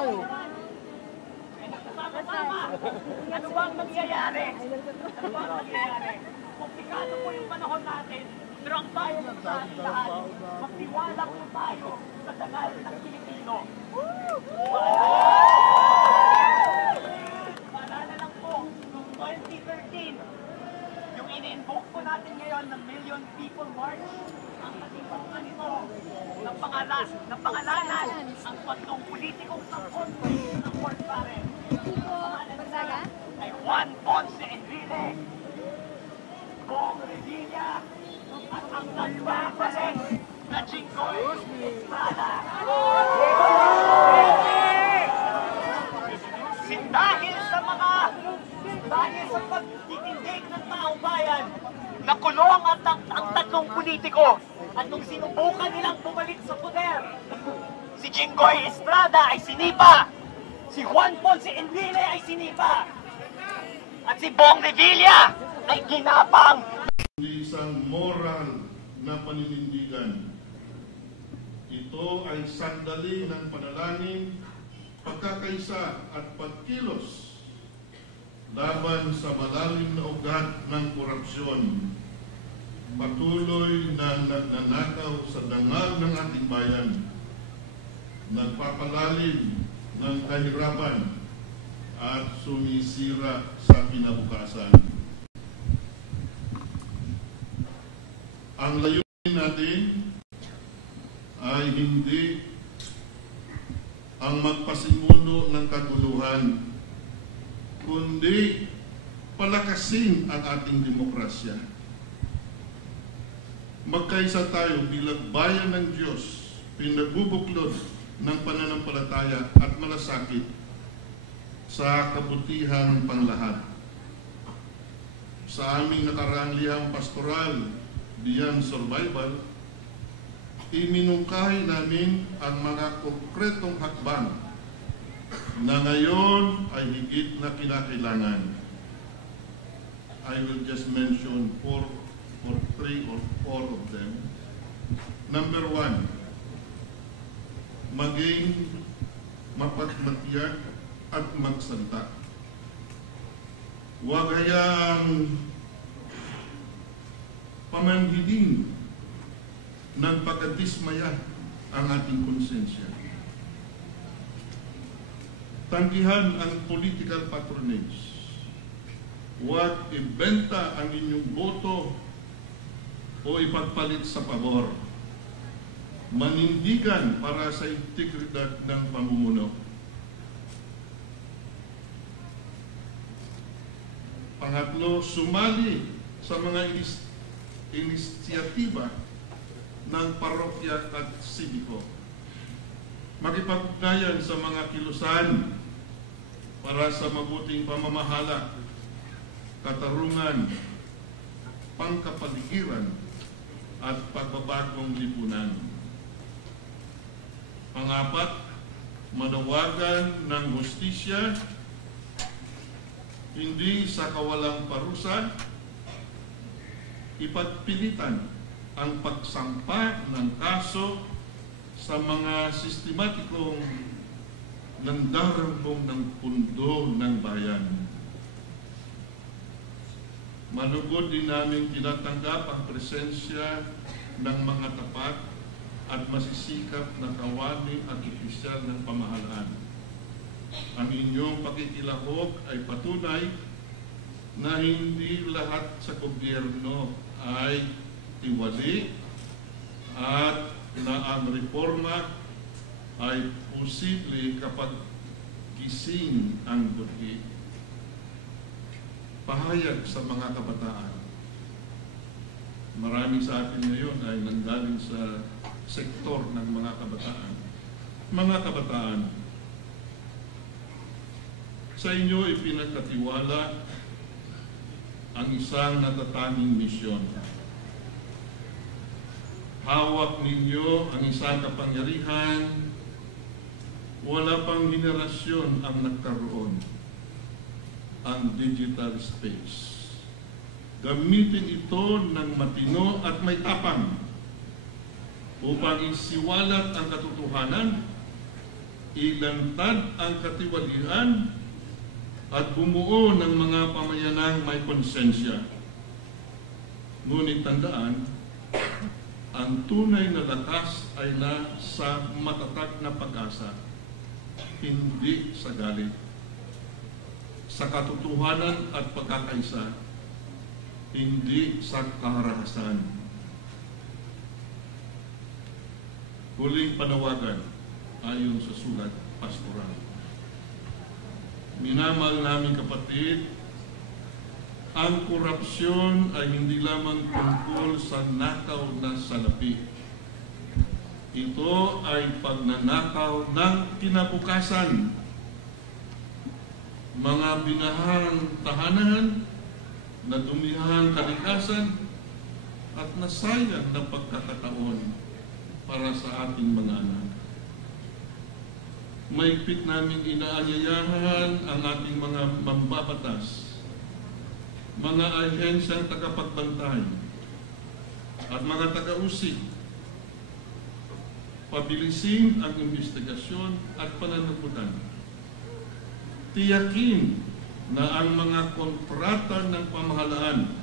tayo. Ano bang mangyayari? Komplikado po yung panahon natin, pero ang bayan ng sa ating lahat, magtiwala po tayo sa dangal ng Pilipino. Maalala lang po, noong 2013, yung in-invoke po natin ngayon ng Million People March, ang katipungan nito ng pangalanan ang pagtong politikong sangkot ng Fort Barren. Ay Juan Ponce Enrile, Bong Revilla, at ang nagbabalik na Jinggoy Estrada. Dahil sa pagtitindig ng taong bayan, nakulong ang tatlong politiko at nung sinubukan nilang bumalik sa poder, si Jinggoy Estrada ay sinipa, si Juan Ponce Enrile ay sinipa, at si Bong Revilla ay ginapang. Isang moral na paninindigan. Ito ay sandali ng panalangin, pagkakaisa at pagkilos laban sa malalim na ugat ng korupsyon. Patuloy na nagnanakaw sa dangal ng ating bayan, nagpapalalim ng kahirapan at sumisira sa kinabukasan. Ang layunin natin ay hindi ang magpasimuno ng kaguluhan, kundi palakasin ang ating demokrasya. Magkaisa tayo bilang bayan ng Diyos, pinagbubuklod ng pananampalataya at malasakit sa kabutihan panglahat. Sa aming nakaraang liham pastoral, Beyond Survival, iminungkahi namin ang mga konkretong hakbang na ngayon ay higit na kinakailangan. I will just mention three or four of them. Number one, maging mapagmatiyag at magsalita. Huwag hayang pamanhidin ng pagkadismaya ang ating konsensya. Tanggihan ang political patronage. Huwag ibenta ang inyong boto o ipagpalit sa pabor. Manindigan para sa integridad ng pamumuno. Pangatlo, sumali sa mga inisyatiba ng parokya at sibiko. Makipag-ugnayan sa mga kilusan para sa mabuting pamamahala, katarungan, pangkapaligiran at pagbabagong lipunan. Pangapat, manawagan ng hustisya, hindi sa kawalang parusa, ipagpilitan ang pagsampa ng kaso sa mga sistematikong nandarambong ng pundo ng bayan. Malugod din namin tinatanggap ang presensya ng mga tapat at masisikap na kawani at opisyal ng pamahalaan. Ang inyong pakikilahok ay patunay na hindi lahat sa gobyerno ay tiwali at na ang reforma ay posible kapag gising ang budhi. Pahayag sa mga kabataan. Marami sa atin ngayon ay nanggaling sa sektor ng mga kabataan. Mga kabataan, sa inyo ipinagkatiwala ang isang natatanging misyon. Hawak ninyo ang isang kapangyarihan, wala pang henerasyon ang nagkaroon, ang digital space. Gamitin ito ng matino at may tapang upang isiwalat ang katotohanan ilantad ang katiwalian at bumuo ng mga pamayanang may konsensya. Ngunit tandaan, ang tunay na lakas ay nasa matatag na pag-asa, hindi sa galit, sa katotohanan at pagkakaisa, hindi sa kaharahasan. Huling panawagan ayon sa sulat pastoral. Minamahal naming kapatid, ang korupsyon ay hindi lamang tungkol sa nakaw na salapi. Ito ay pagnanakaw ng kinabukasan. Mga binahang tahanan, nadumihang kalikasan, at nasayang na pagkakataon para sa ating mga anak. Mahigpit naming inaanyayahan ang ating mga mambabatas, mga ahensyang tagapagbantay, at mga taga-usig, pabilisin ang investigasyon at pananagutan. Tiyakin na ang mga kontrata ng pamahalaan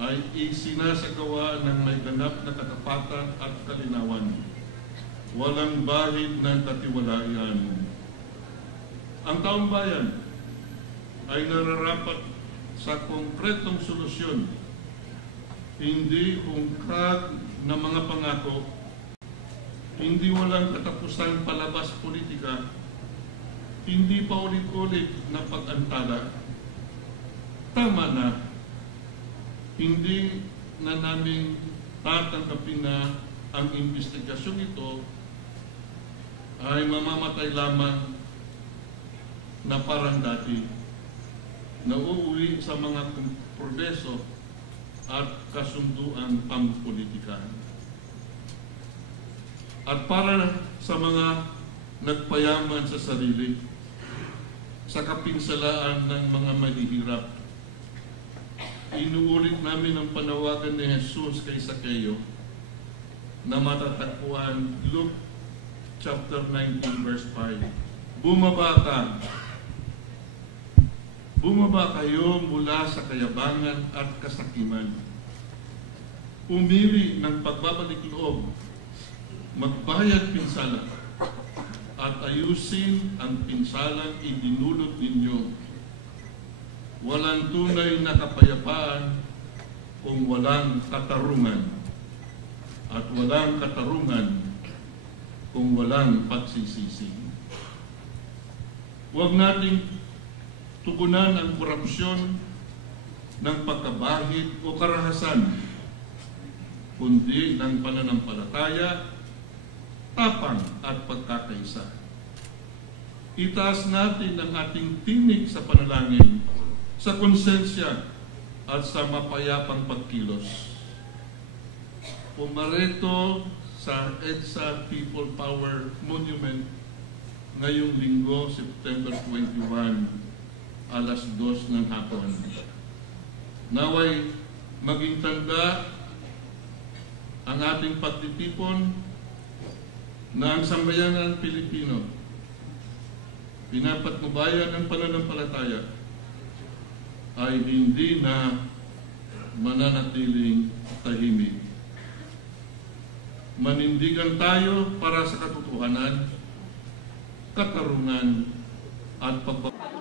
ay isinasagawa ng may ganap na katapatan at kalinawan. Walang bahid ng katiwalian. Ang taong bayan ay nararapat sa konkretong solusyon, hindi hungkag na mga pangako, hindi walang katapusang palabas politika, hindi pa ulit-ulit na pag-antala. Tama na, hindi na namin tatanggapin na ang investigasyon ito ay mamamatay lamang na parang dati, na uuwi sa mga progreso at kasunduan pampolitika. At para sa mga nagpayaman sa sarili, sa kapinsalaan ng mga mahihirap, inuulit namin ang panawagan ni Jesus kay Zaccheo na matatagpuan Luke chapter 19 verse 5. Bumaba kayo mula sa kayabangan at kasakiman. Umili ng pagbabalik loob, magbayad pinsala, at ayusin ang pinsalang idinulot ninyo. Walang tunay na kapayapaan kung walang katarungan, at walang katarungan kung walang pagsisisi. Huwag nating tugunan ang korupsyon ng pagkabahid o karahasan, kundi ng pananampalataya, tapang at pagkakaisa. Itaas natin ang ating tinig sa panalangin, sa konsensya at sa mapayapang pagkilos. Pumareto sa EDSA People Power Monument ngayong linggo, September 21, alas 2 ng hapon. Naway maging tanda ang ating pagtitipon na ang sambayanan Pilipino pinapatnubayan ng pananampalataya ay hindi na mananatiling tahimik. Manindigan tayo para sa katotohanan, katarungan at pagbabago.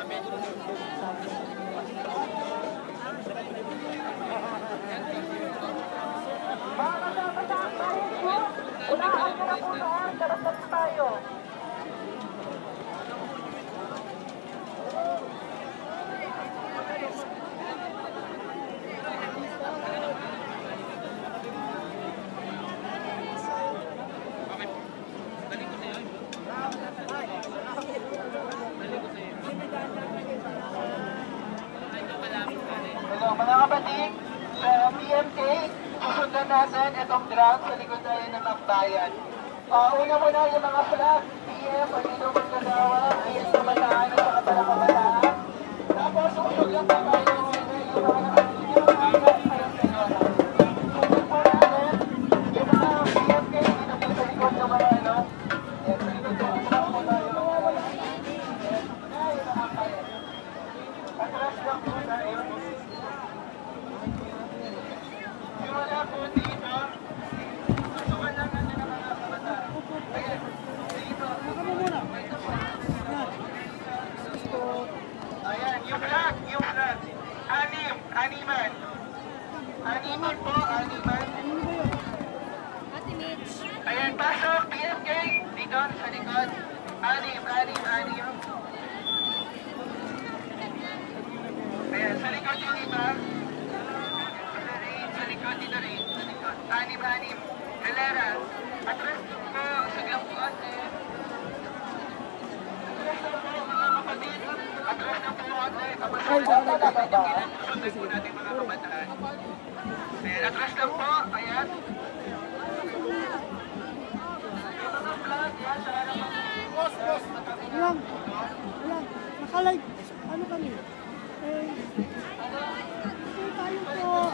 Hello, mga kapatid, sa PMK, susundan natin itong ground sa likod tayo ng Akbayan. Una muna yung mga flag, PM, Panginoong Magkagawa, ayos na mataan at saka para kabataan. Tapos, susunod lang pa tayo yung mga nakatulong at ayos na yun. Susunod po natin, yung mga PMK, dito po sa likod ng mga ano, sa likod ng mga wala. Atras lang po tayo. Wala po dito. Susukan lang natin ang mga kabataan. Ayan, dito. Ayan, yung flag. Animan. Animan po, animan. Ayan, pasok, PMK. Dito, sa likod. Anim. Ayan, sa likod yung iba. Sa likod, dito rin. Sa likod. Anim. Galera. Atras po. Saglang po ate. Atras na po mga kapatid. Atras na po ate. Kapasahan po natin. Sundan po natin mga kabataan. Ayan, atras lang po. Ayan. Yung mga vlog, yan. Sa harapan. Boss. Walang. Nakalive. Ano kami? Tayo po.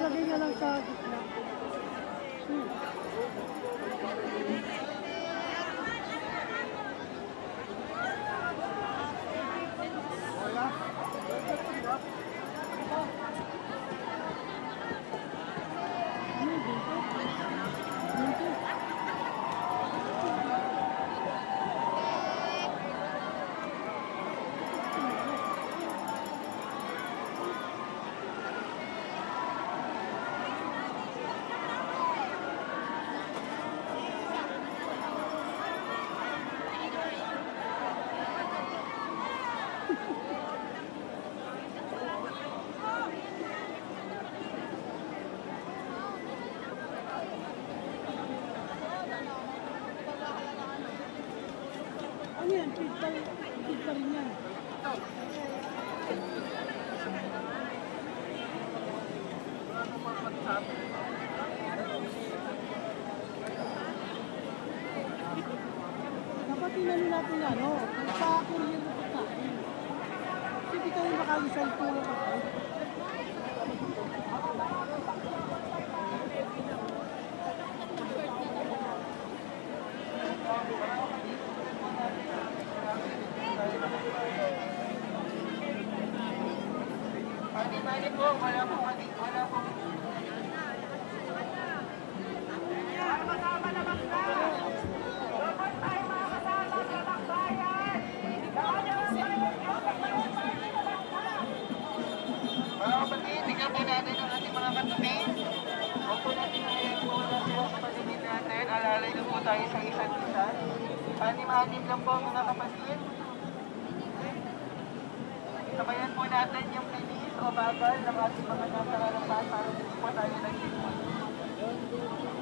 Lagay niya lang sa gitna. natin ano, magpa-courier na pagkain. Kasi di tayo makalisal po na kasi. Mani po, wala po. Mga kapatid, tingnan po natin ang ating mga katabi. Huwag po natin nangyayin po na sila sa paligid natin. Alalay na po tayo sa isa't isa. Anim-anim lang po mga kapatid. Sabayan po natin yung bilis o bagal ng ating mga nasa harapan para hindi po tayo nagsimulan.